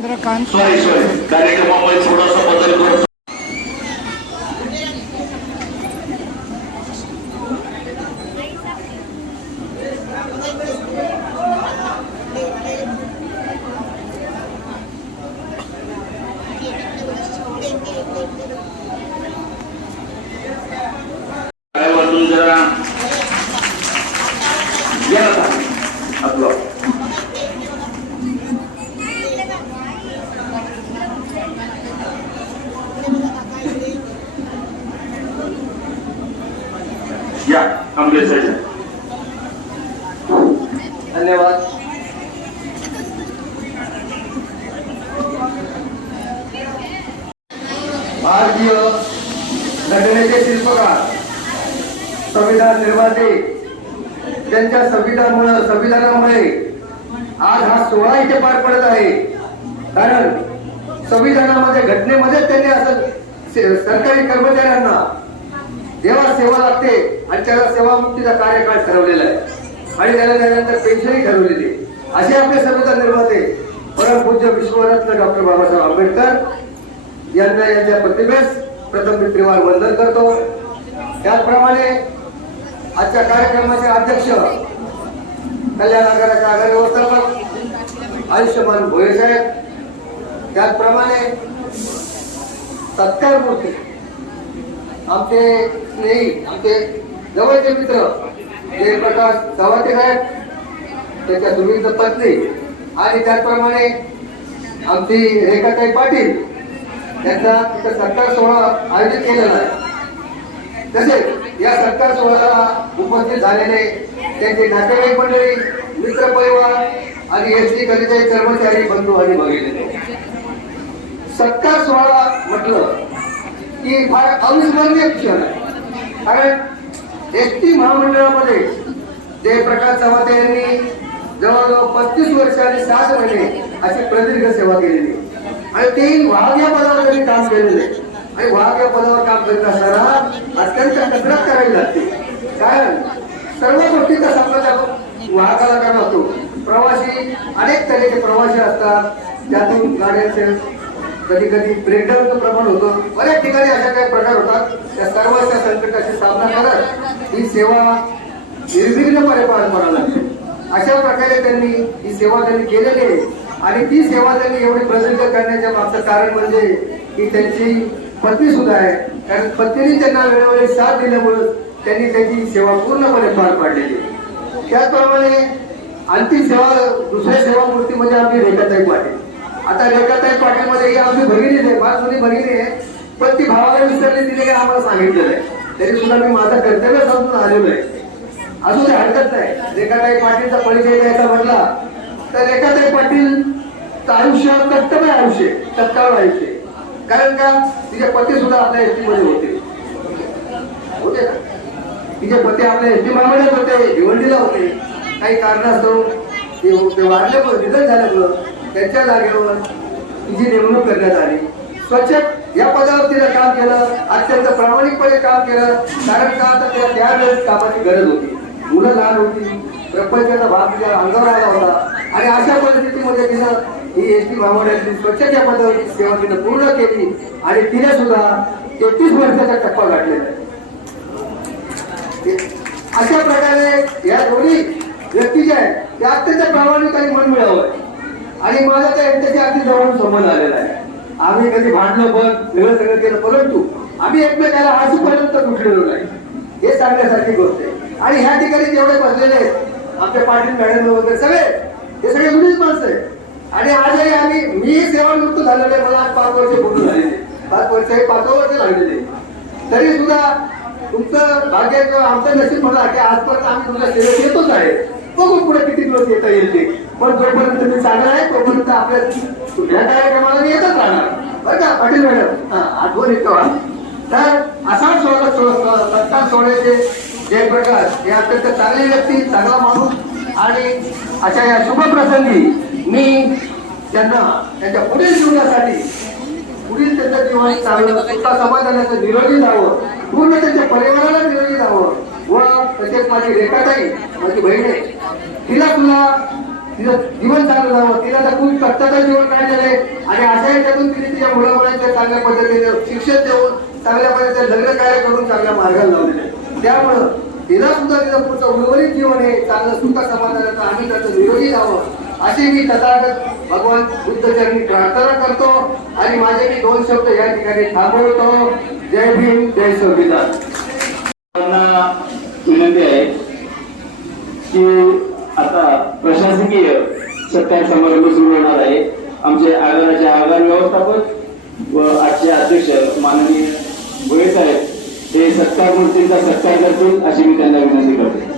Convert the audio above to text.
Chandrakant sorry sorry कार्यक्रमामध्ये थोडासा बदल करतो. काय वाटून जरा या आता. आपलं या धन्यवाद. भारतीय घटनेचे शिल्पकार संविधान निर्माते त्यांच्या संविधानमुळे संविधानामुळे आज हा सोहळा इथे पार पडत आहे. कारण संविधानामध्ये घटनेमध्ये त्यांनी असं सरकारी कर्मचाऱ्यांना जेव्हा सेवा लागते आणि त्याला सेवामुक्तीचा कार्यकाळ ठरवलेला आहे. आणि त्याला त्यानंतर पेन्शनही ठरवलेली आहे. असे आपले संविधान निर्माते परमपूज्य विश्वरत्न डॉक्टर बाबासाहेब आंबेडकर यांना यांच्या प्रतिमेस प्रथम मी त्रिवार वंदन करतो. त्याचप्रमाणे आजच्या कार्यक्रमाचे अध्यक्ष कल्याण नगराचे आघाडी व्यवस्थापक आयुष्यमान भोये साहेब. त्याचप्रमाणे सत्कार मूर्ती. आमचे स्नेही आमचे जवळचे मित्र जयप्रकाश चव्हाटे साहेब त्याच्या सुविध पत्नी आणि त्याचप्रमाणे आमची रेखाताई पाटील यांचा तिथं सत्कार सोहळा आयोजित केलेला आहे. तसेच या सत्कार सोहळ्याला उपस्थित झालेले त्यांचे नातेवाईक मंडळी मित्र परिवार आणि एस टी कलेचे कर्मचारी बंधू आणि भगिनी. सत्कार सोहळा म्हटलं की फार अविस्मरणीय क्षण आहे. कारण एस टी महामंडळामध्ये जयप्रकाश चव्हाटे यांनी जवळजवळ पस्तीस वर्ष आणि सात महिने अशी प्रदीर्घ सेवा केलेली. आणि ते वाघ या पदावर त्यांनी काम केलेले आणि वाघ या पदावर काम करत असताना अत्यंत कसरत करावी लागते. कारण सर्व गोष्टीचा संबंध वाघाला वाहकाला असतो प्रवासी अनेक तऱ्हेचे प्रवासी असतात. त्यातून गाड्यांचे कधी कधी ब्रेकडाऊनचं प्रमाण होतं. बऱ्याच ठिकाणी अशा काही प्रकार होतात. त्या सर्वांच्या संकटाशी सामना करत ही सेवा निर्विघ्नपणे पार पाडायला लागते. अशा प्रकारे त्यांनी ही सेवा त्यांनी केलेली आहे. आणि ती सेवा त्यांनी एवढी प्रसिद्ध करण्याच्या मागचं कारण म्हणजे की त्यांची पत्नी सुद्धा आहे. कारण पत्नीने त्यांना वेळोवेळी साथ दिल्यामुळे त्यांनी त्यांची सेवा पूर्णपणे पार पाडलेली आहे. त्याचप्रमाणे अंतिम सेवा दुसऱ्या सेवा मूर्ती म्हणजे आपली रेखाताई पाटील आता रेखाताई पाटील मध्ये आमची भगिनी आहे फार जुनी भगिनी आहे. पण ती भावाला विसरली तिने काय आम्हाला सांगितलेलं आहे? तरी सुद्धा मी माझं कर्तव्य समजून आलेलो आहे. अजून काही हरकत नाही. रेखाताई पाटीलचा परिचय द्यायचा म्हटला तर रेखाताई पाटील आयुष्य कर्तव्य आयुष्य तत्काळ आयुष्य कारण का? तिचे पती सुद्धा आपल्या एसटी मध्ये होते. होते ना तिचे पती आपल्या एसटी महामंडळात होते भिवंडीला होते. काही कारणास्तव ते ते वारल्यामुळे निधन झाल्यामुळं त्यांच्या जागेवर तिची नेमणूक करण्यात आली. स्वच्छ या पदावर तिने काम केलं अत्यंत प्रामाणिकपणे काम केलं कारण का तर त्या त्यावेळेस कामाची गरज होती. मुलं लहान होती प्रपंचाचा भाग तिच्या अंगावर आला होता. आणि अशा परिस्थितीमध्ये तिनं ही एस टी महामंडळाची स्वच्छता पदावरची सेवा तिनं पूर्ण केली आणि तिने सुद्धा तेहतीस वर्षाचा टप्पा गाठलेला आहे. अशा प्रकारे या दोन्ही व्यक्ती ज्या आहेत त्या अत्यंत प्रामाणिक आणि मन मिळावं आणि मला त्या यांच्याशी अगदी जवळ संबंध आलेला आहे. आम्ही कधी भांडलो पण वेगळं सगळं केलं परंतु आम्ही एकमेकाला आजपर्यंत तुटलेलो नाही. हे सांगण्यासारखी गोष्ट आहे. आणि ह्या ठिकाणी जेवढे बसलेले आहेत आमच्या पाटील मॅडम वगैरे सगळे हे सगळे जुनीच माणसं आहेत. आणि आजही आम्ही मी सेवानिवृत्त झालेलो आहे मला आज पाच वर्ष पूर्ण झालेले पाच वर्ष हे पाच वर्ष लागलेले तरी सुद्धा तुमचं भाग्य किंवा आमचं नशीब म्हणा की आजपर्यंत आम्ही तुमच्या सेवेत येतोच आहे. बघू पुढे किती दिवस येता येईल ते. पण जोपर्यंत मी चांगला आहे तोपर्यंत आपल्या तुझ्या कार्यक्रमाला मी येतच राहणार. बरं का पाटील मॅडम? हा आठवण येतो तर असा सोहळा सोहळा सत्कार सोहळ्याचे जयप्रकाश हे अत्यंत चांगली व्यक्ती चांगला माणूस आणि अशा या शुभप्रसंगी मी त्यांना त्यांच्या पुढील जीवनासाठी पुढील त्यांचं जीवन चांगलं स्वतः समाजाला निरोगी जावं पूर्ण त्यांच्या परिवाराला निरोगी जावं व तसेच माझी रेखाताई माझी बहीण आहे तिला तुला तिचं जीवन चांगलं जावं तिला तर खूप कष्टाचं जीवन काढलेलं आहे. तिच्या मुलामुलांच्या चांगल्या पद्धतीने शिक्षण देऊन चांगल्या पद्धतीने लग्न कार्य करून चांगल्या मार्गाला लावलेले आहे. त्यामुळं तिला सुद्धा तिचं पुढचं उर्वरित जीवन हे चांगलं सुख समाधानाचं आम्ही त्याचं निरोगी जावं अशी मी तथागत भगवान बुद्धचरणी प्रार्थना करतो. आणि माझे मी दोन शब्द या ठिकाणी थांबवतो. जय भीम जय संविधान. विनंती आहे की आता प्रशासकीय सत्कार समारंभ सुरू होणार आहे. आमचे आगाराचे आगार व्यवस्थापक व आजचे अध्यक्ष माननीय भोळे साहेब हे सत्कार मूर्तींचा सत्कार करतील अशी मी त्यांना विनंती करतो.